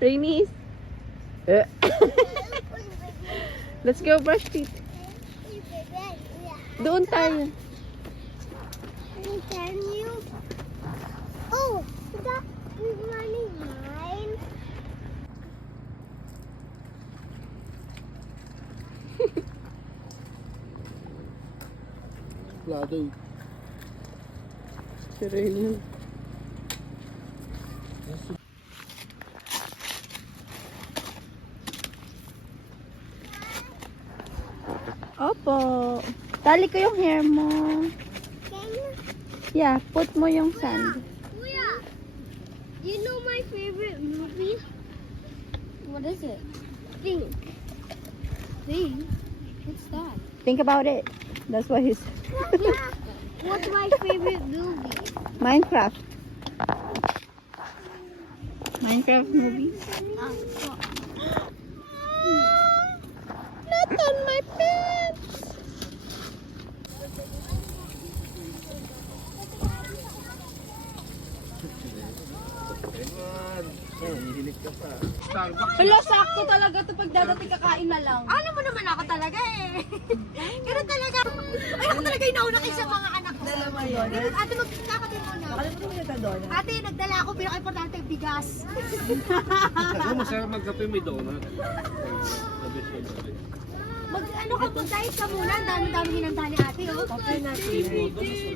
Rainis. Let's go brush teeth. Doon tayo. Can you? Oh, that is running mine. Plado. Si Rainis. Opo. Tali ko yung hair mo. Can you? Yeah, put mo yung sand. Kuya, you know my favorite movie? What is it? Think. Think? What's that? Think about it. That's what he's... Yeah. What's my favorite movie? Minecraft. Minecraft movie. Not on my pants. Hihilig ka pa. Hala, sakto talaga to pag dadating kakain na lang. Alam mo naman ako talaga eh. Ganun talaga. Ay, ako talaga yung nauna kaysa mga anak ko. Dalawa yun. Ate, magkakapin muna. Nakalimutan mo yung doon. Ate, nagdala ako pinaka-importante bigas. Ako masarap magkape may donut. Ano ka, mag-diet ka muna. Ang dami-dami hinanda ni ate, oh. Okay na.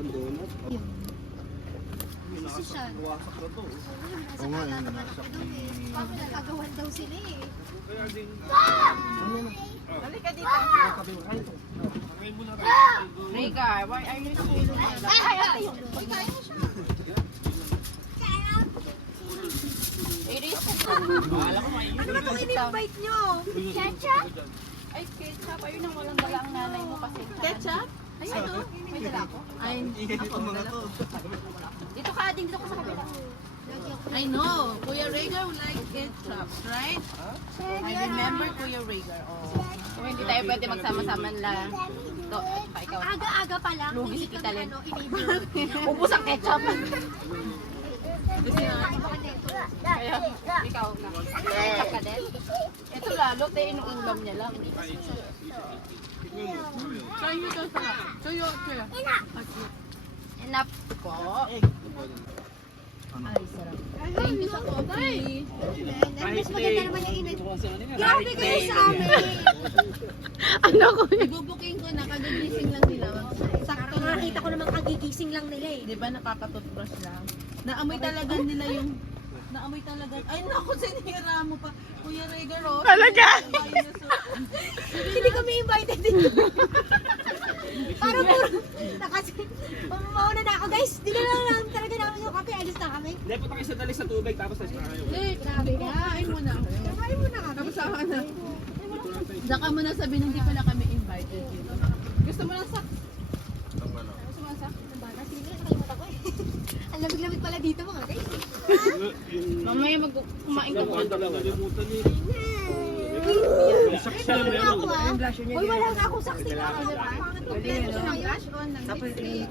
Donut. Si Sean. Wasak na to. Oo nga, yun. Nasak ni... Bakit nagkagawan daw sila eh. Halika dito. Rhaegar, why are you scaling my Ay, ate, yun. Uy, kaya mo siya. Iris, Ano ba itong in-invite nyo? Ketchup? ay, ketchup. Ayun ang walang dala ang nanay mo kasi. Ketchup? Ay, ito. May dala ko. Ay, ako. Dito ka, dito ka sa kabila. I know. Kuya Rhaegar would like ketchup, right? I remember Kuya Rhaegar. Oh. Kung hindi tayo pwede magsama-sama lang. Ito, at ikaw. Aga-aga pa lang. Lugi si Hindi Tita kami, Len. enable. Ubus ang ketchup. Kaya, ikaw na. Ketchup ka din? Ito lalo, tayo inuulam niya lang. Try nyo ito sa Tuyo, tuyo. Enough po. Ay, sarap. Thank you sa coffee. Mas maganda naman yung init. Grabe kayo sa amin. Ano ko? Ibubuking ko na, kagagising lang nila. Sakto nakita ko naman kagigising lang nila eh. Di ba nakaka-toothbrush lang? Naamoy talaga nila yung... Naamoy talaga... Ay, naku, sinira mo pa. Kuya Rhaegar, oh. Talaga? Hindi kami invited din. Parang puro... Mauna na ako guys. Dinala lang talaga namin yung kape. Alis na kami. Hindi, punta kayo sa dali sa tubig tapos sa kayo. Eh, grabe ka. Kain mo na. Kain mo na kami. Tapos saka na. Saka mo na sabihin, hindi pala kami invited dito. Gusto mo ng sak? Gusto mo ng sak? Bata, sige na. Nakalimutan ko eh. Ang lamig-lamig pala dito mga guys. Mamaya kumain ka muna. Nakalimutan niyo. Ano na ako ah? Uy, wala nga akong saksi na ako. Kompleto siya ng brush on ng lipstick.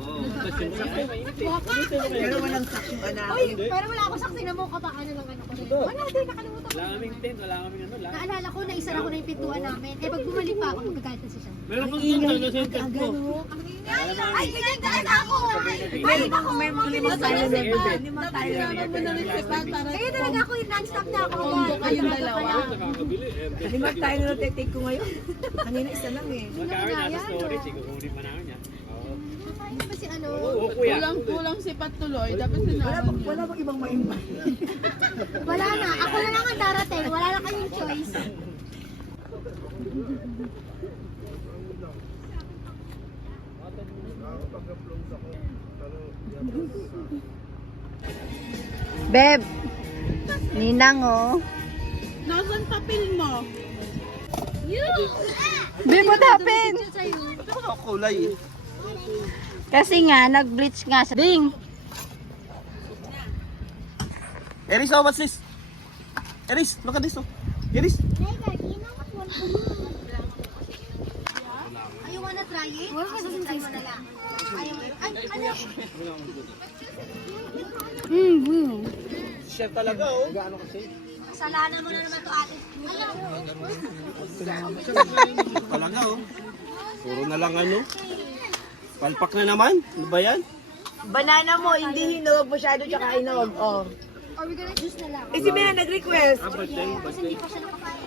Pero walang saksi anak. Uy, pero wala akong saksi na mukha pa. Ano lang ano ko din. Wala din, nakalimutan ko. Wala kaming tent, wala kaming ano lang. Naalala ko na isara ko na yung pintuan namin. Eh, pag bumalik pa ako, magagalit na siya. Meron kang tent na sa tent ko. Ay, pinagdaan ako! Ay, ako! May mga limang tayo na ba? Limang tayo na mo na rin si Pat para Kaya talaga ako yung non-stop na ako. combo kayong dalawa. Nakakabili. Lima tayo na take ko ngayon. Kanina isa lang eh. Magkakaroon nasa storage, ikukunin pa namin yan. Ayun pa si ano. Oo, kuya. Kulang si Pat tuloy. Dapat sinabi niya. Wala bang ibang ma-invite? Wala na. Ako na lang ang darating. Wala na kayong choice. Beb. Ninang, oh. Nasaan papel mo? Beb, what happened? Kulay. Kasi nga, nag-bleach nga siya. Ding! Eris, oh, what's this? Eris, look at this, oh. Eris. Ay, you wanna try it? Wala kasi try mo na lang. Ay, ano? Wow. Chef talaga, oh. Gaano kasi? Kasalanan mo na naman to ate. Talaga oh. Puro na lang ano. Palpak na naman. Ano ba yan? Banana mo, hindi hinog masyado tsaka hinog. Oh. Or we gonna juice na lang. Eh si Mena nag-request. Kasi hindi pa siya nakakain.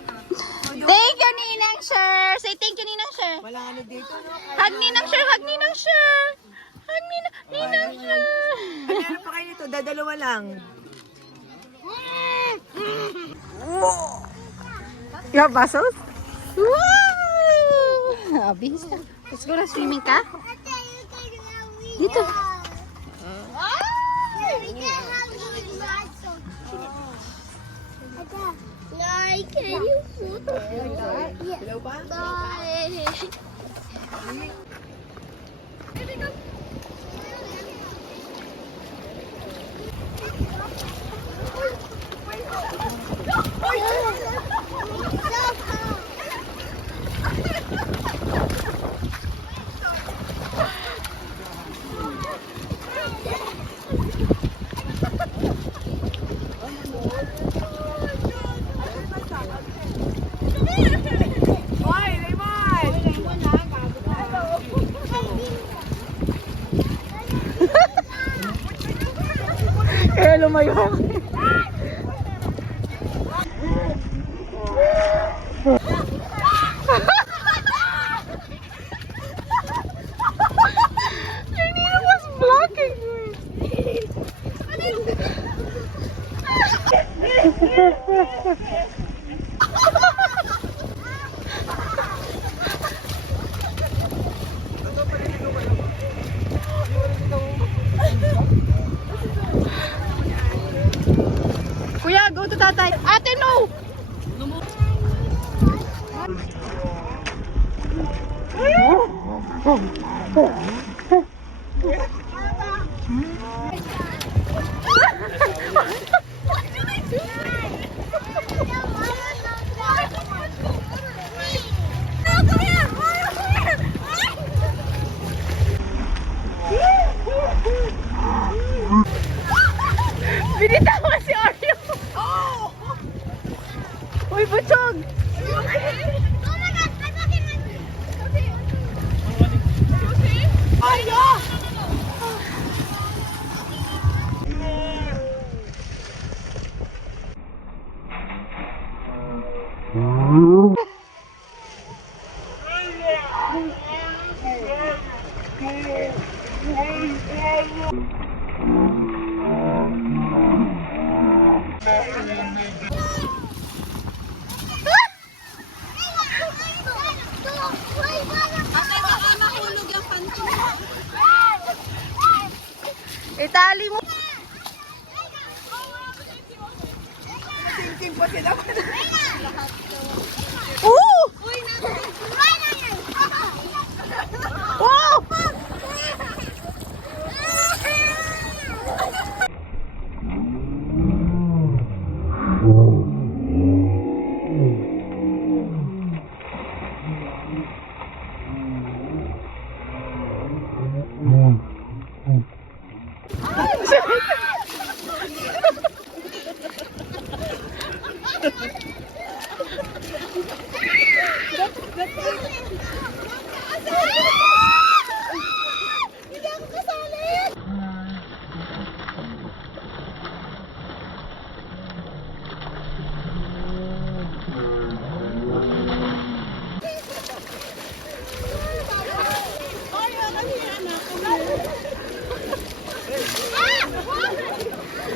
Thank you, Ninang Sir. Say thank you, Ninang Sir. Wala ano dito, no? Hug Ninang Sir, hug Ninang Sir. Hug Ninang Sir. Ano pa kayo nito? Dadalawa lang. You have muscles? Wow! Abis ka. Let's go na swimming ka. Dito. Like, can you put Hello ba? Bye. Kaya lumayo. Kuya, go to tatay. Ate, no! Binitawan si Oreo! Uy, butchog! Itali mo! Oo! Oo!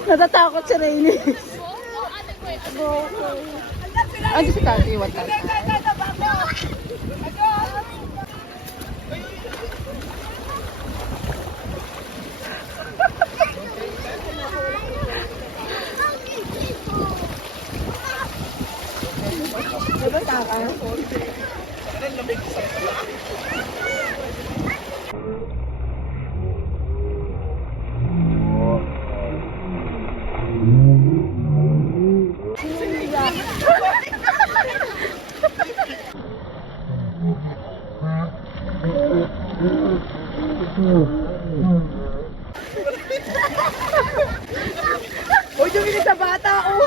Natatakot si Rainis. Ando si Tati, iwan Tati. Uy, dumili sa bata, oh!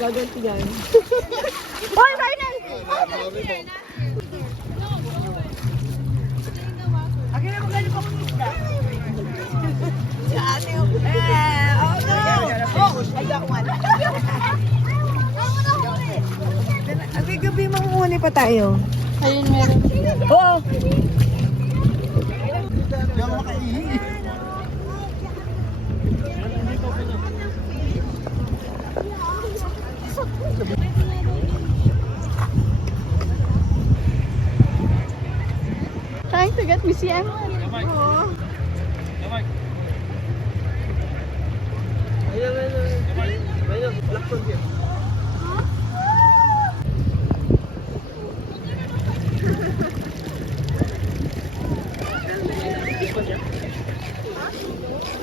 Gaganti yan. Hoy, Ryan! Akin na magaling pa kung isda. Si ate, oh no! Oh, ay ako nga. Abi, gabi manghuli pa tayo. Ayun, meron. Oo. Trying to get me si Emma.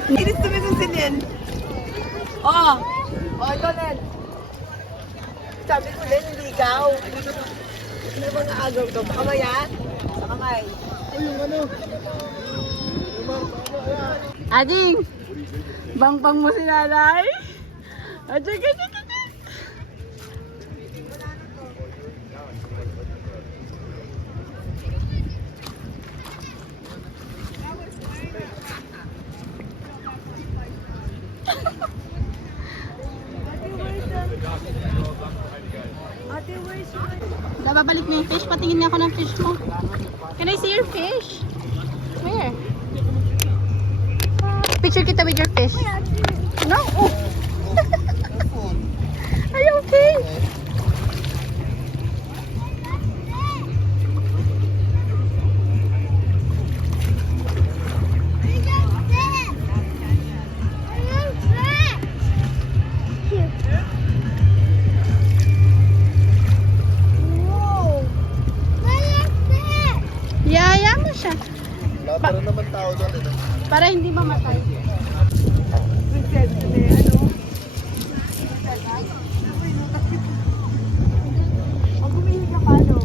Inis tumitin si Nen. Oh! Oh, ito Nen. Sabi ko Nen, hindi ikaw. Ano bang agaw to? Sa kamay ha? Sa kamay. Ading! Bang-bang mo si nanay. Ading, ading, ading. Ate, where's your... Babalik na yung fish. Patingin niya ako ng fish mo. Can I see your fish? Where? Picture kita with your fish. No. Oh. Are you okay? Yaya mo siya. Para naman tao doon. Para hindi mamatay. Princess, ano? Pag gumilig ka paano?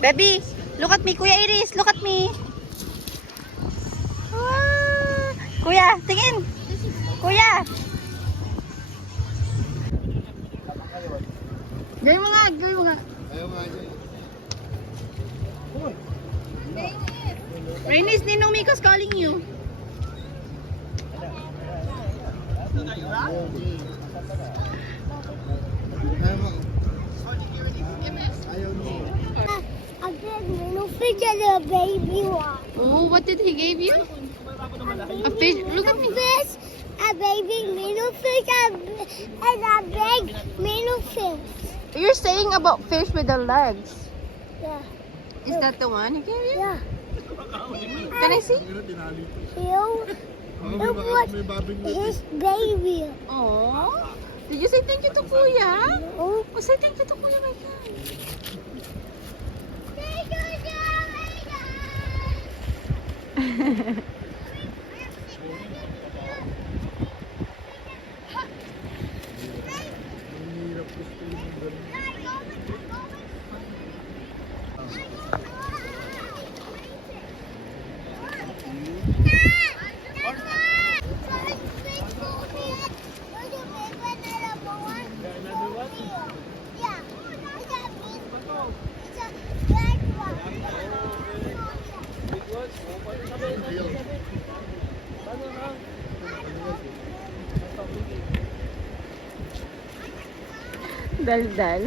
Baby, look at me. Kuya Iris, look at me. Ah, Kuya, tingin. Kuya. Gawin mo nga, gawin mo nga. Rainis, Ninong Miko's calling you. I did little fish and a baby one. Oh, what did he give you? A fish. Look at me. Fish, a baby little fish, and a big little fish. You're saying about fish with the legs. Yeah, Is that the one he gave you? yeah. Can I see? You, it was his baby. Oh. Did you say thank you to Kuya? Oh, Oh, say thank you to Kuya, my God. Dal-dal.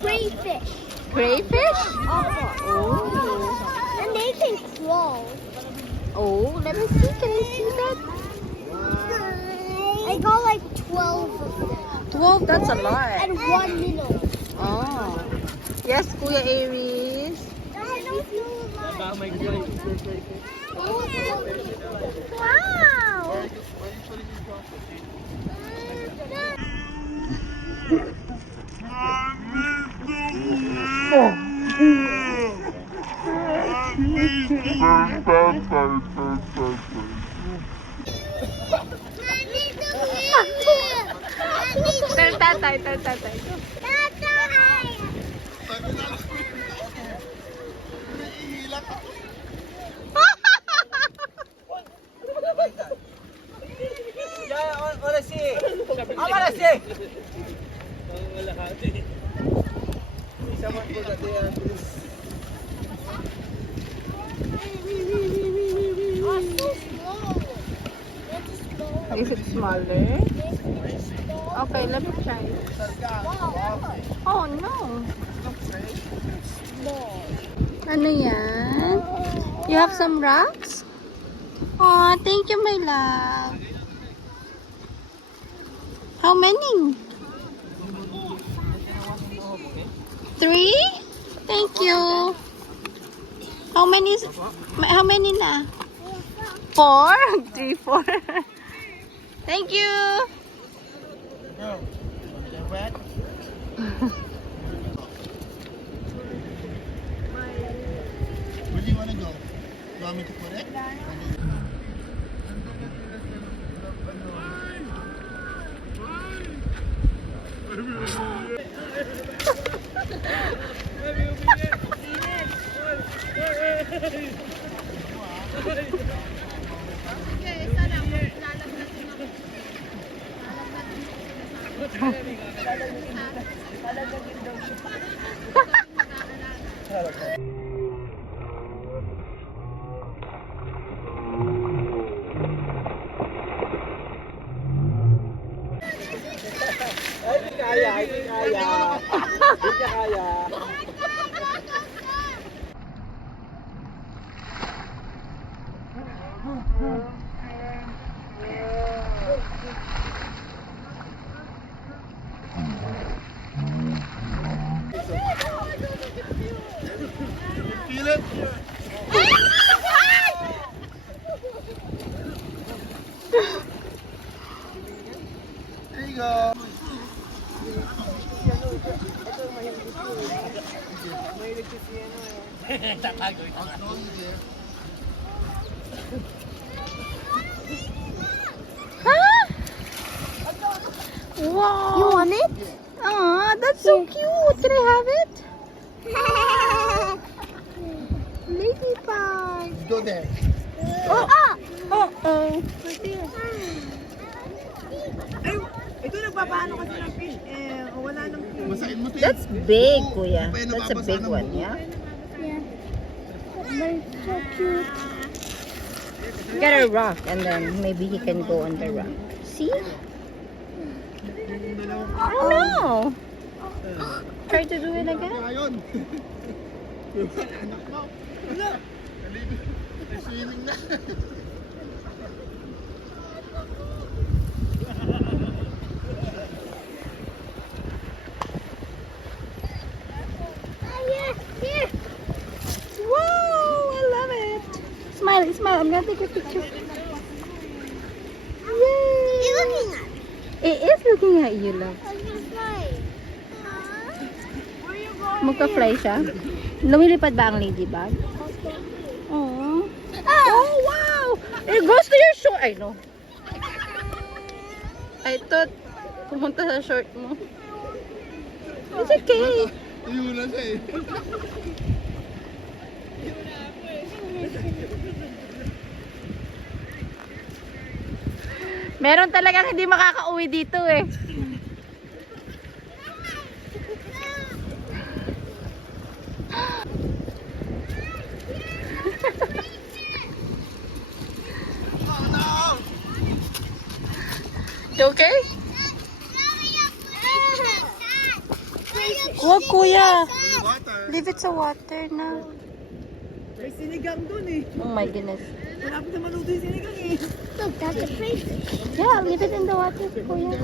crayfish. Crayfish? Oh. And they can crawl. Oh, let me see. Can I see that? I got like 12 of them. 12, that's a lot. And one minnow. Oh. Yes, Kuya Aries. Wow! Tell tatay, tell tatay. Is it smaller? Okay, let me try. Oh no. Ano yan? You have some rocks? Oh, thank you, my love. How many? 3? Thank you. How many na? 4? 3, 4. Thank you. Where do you want to go? You want me to put it? Feel it? There you go. Wow. You want it? Aw, that's so cute. Can I have it? Lady pie. Go there. Oh, oh. Ito nagpapaano kasi ng fish. Wala nang fish. Masain mo to. That's big, Kuya. Kaya That's a big nababasa one, ng yeah? Yeah. They're so cute. Get a rock and then maybe he can go on the rock. See? Oh no! Try to do it again. Ayun. Anak mo. Wala. May swimming na. Here. Wow! I love it. Smile, smile. I'm gonna take a picture. You're Yay! looking at me. It is looking at you, love. I'm gonna fly. Magka-fly siya. Lumilipad ba ang ladybug? Oh. Oh, wow! It goes to your short. I know. I thought pumunta sa short mo. It's okay. Ayun na siya eh. Meron talagang hindi makakauwi dito eh. You okay? Wag, Kuya. Water. Leave it sa water na. May sinigang dun eh. Oh my goodness. Malapit na maluto yung sinigang eh. Look, that's a fish. Yeah, leave it in the water, Kuya.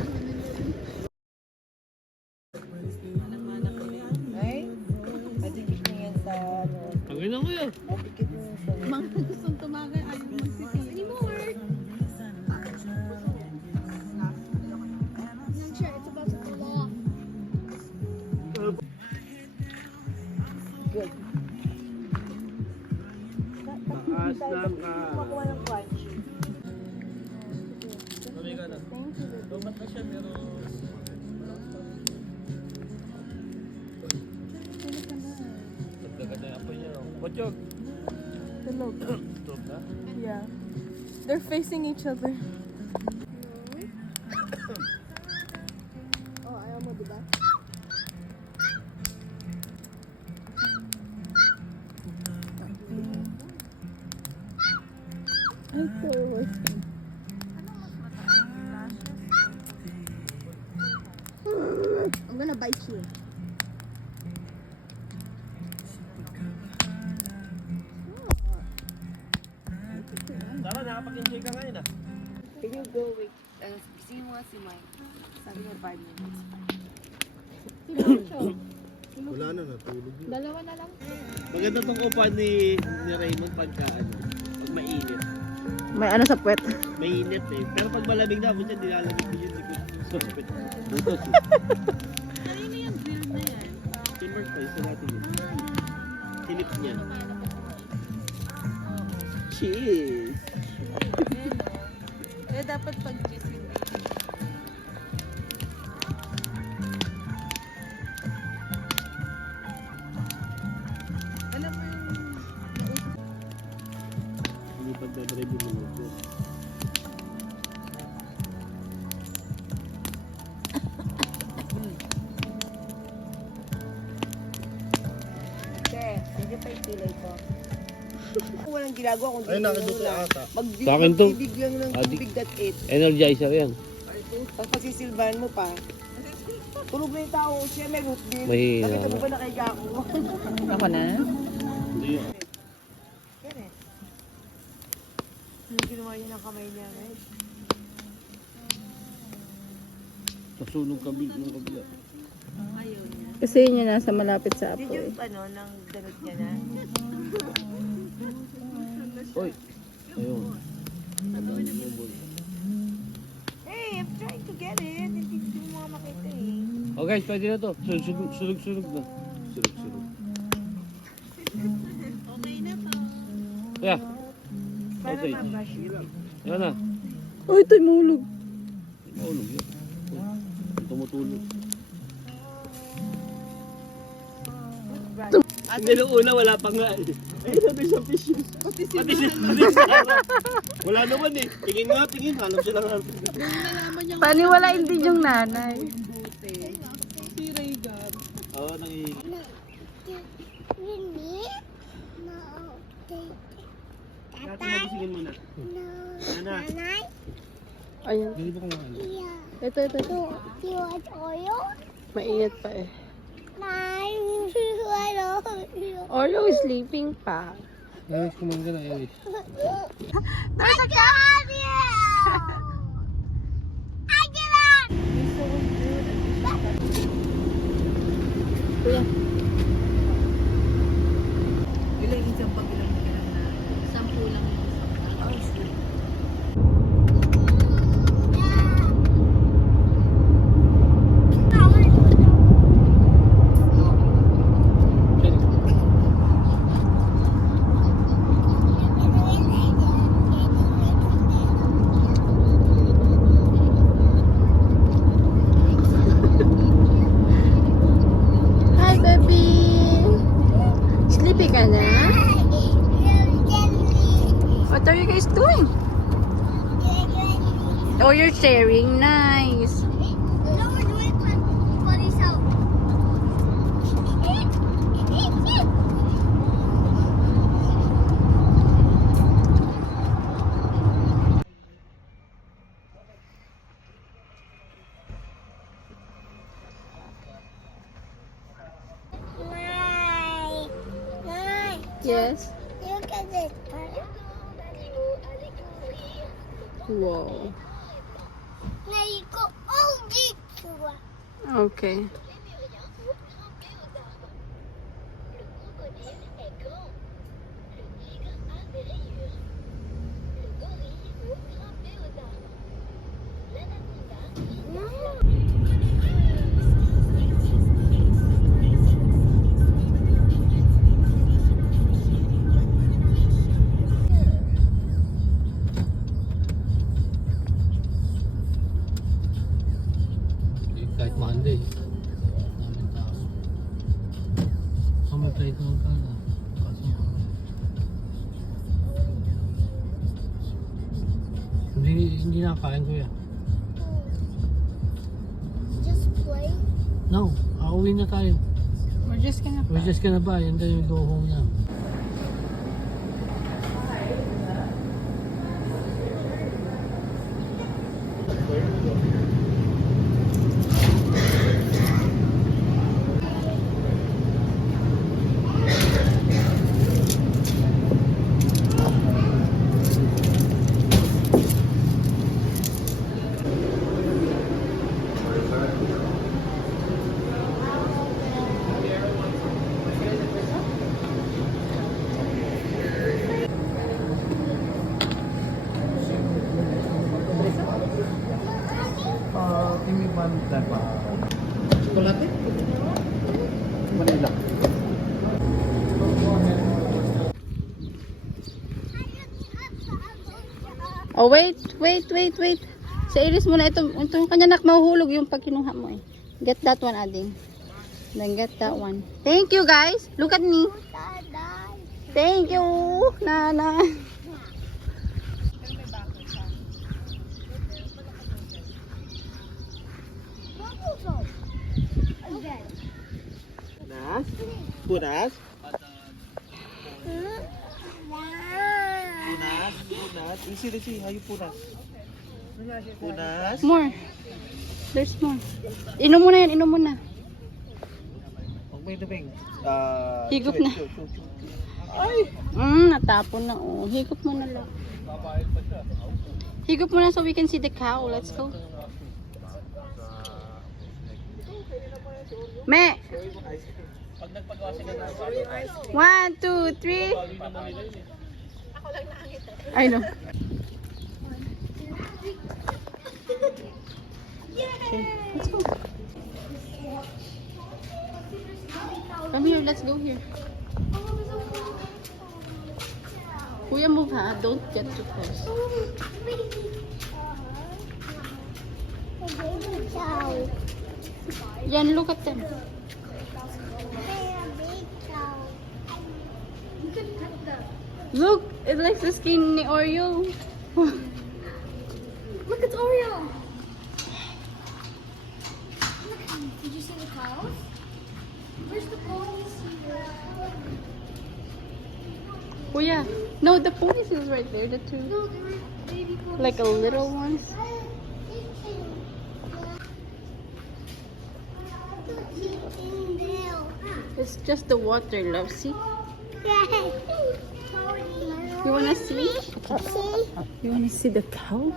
Ay? Kumakuha ng crunch. Yeah. They're facing each other. Oh, ayaw mo, diba? I'm gonna bite you. Tara, nakapag-enjoy ka ngayon ah. Can you go with, gisingin mo nga si Mike. Sabi niya 5 minutes. Wala na, natulog na. Dalawa na lang. Maganda tong upuan ni Raymond pagka pag mainit. May ano sa puwet. Mainit eh. Pero pag malamig na, minsan nilalamig ko yung likod. Sorry. Butos eh. Kanina yung grill na yan. Timber pa, isa natin yun. Silip niya. Cheese! Eh, dapat pag cheese hindi. Alam mo yung Hindi pagdadrive yung minuto. Che, hindi pa yung pilay ko. Walang ginagawa kundi Ay, nakidot na ata. Sa akin to. Magbibigyan ng Adik. tubig that it. Energizer yan. Tapos pagsisilbahan mo pa. Tulog na yung tao. Siya may root beer. Mahina. Nakita mo ba nakahiga ako? Ako na. Hindi yun. Yan eh. Ano ginawa niya ng kamay niya, right? Nasunog kabila ng kabila. Kasi yun yung nasa malapit sa Did apoy. you, ng danot niya na? Oy! Ayun. Hey, I'm trying to get it. Hindi mo makita eh. Oh guys, pwede na to. Sunog na. Sunog. okay na to. Yeah. Para Okay. ma-brush it. Yan na. Ay, ito'y mahulog. Maulog yun. Tumutulog. Hindi nung una, wala pa nga eh. Ay, sabi siya fish. Pati siya. Wala naman eh. Tingin nga, tingin. Hanap siya lang. Nalaman niya Paniwalain din yung nanay. si Raygar. Oo, nangihingi. Really? No. Dati magisingin mo na. No. Nana. Nanay? Ayun. Hindi ba kumain? Yeah. Ito. Do you want oil? Mainit pa eh. Nine. I want oil. Oreo is sleeping pa. Ayos, kumain ka na. Ayos. I got you! I get out! Kuya. Ilang isang pagilang ka lang na. 10 lang yung isang. Hi, baby. Sleepy ka na? What are you guys doing? Oh, you're sharing. Nice. No, we're doing funny sound. Yes. Look at this. Wow. Naiko, oh, dito. Okay. kahit Monday. Daming tao. May plate naman ka na. Kaso, hindi nakakain ko yan. Just play. No, uuwi na tayo. We're just gonna buy and then we go home now. Give me one that one. Chocolate? Manila. Oh, wait. Sa iris mo na itong kanya nak mahuhulog yung pag kinuha mo eh. Get that one, Ading. Then get that one. Thank you, guys. Look at me. Thank you, Nana. Punas? Punas? Punas? Punas? Easy, how you punas? Punas? More. There's more. Inom mo na yan, inom mo na. Huwag may duming. Higop na. Natapon na. Oh. Higop mo na lang. Higop mo na so we can see the cow. Let's go. Me! 1, 2, 3. I know. Okay, let's go. Come here, let's go here. Kuya, move ha. Don't get too close. Yan, look at them. Look, it likes the skin ni Oreo. Look, it's Oreo. Did you see the cows? Where's the ponies here? Kuya, no, the ponies is right there. The two, No, they were baby ponies. like a little ones. It's just the water, love. See? You wanna see? You wanna see the cow?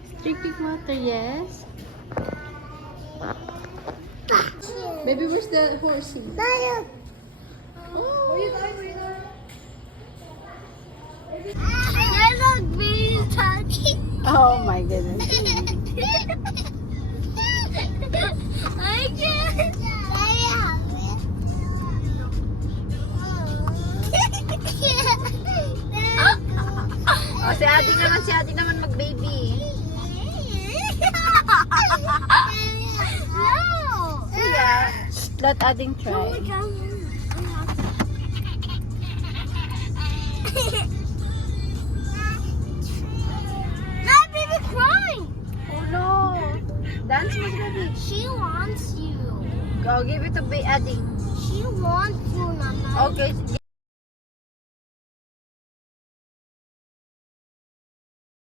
It's drinking water, yes. Baby, where's the horsey? Where you going? There's a baby talking. Oh my goodness. I can't. Oh, si Adi naman mag-baby. No. Yeah. Let Ading try. That baby crying. Oh no. Dance mo, baby. She wants you. Go, give it to Ading. She wants you, Mama. Okay.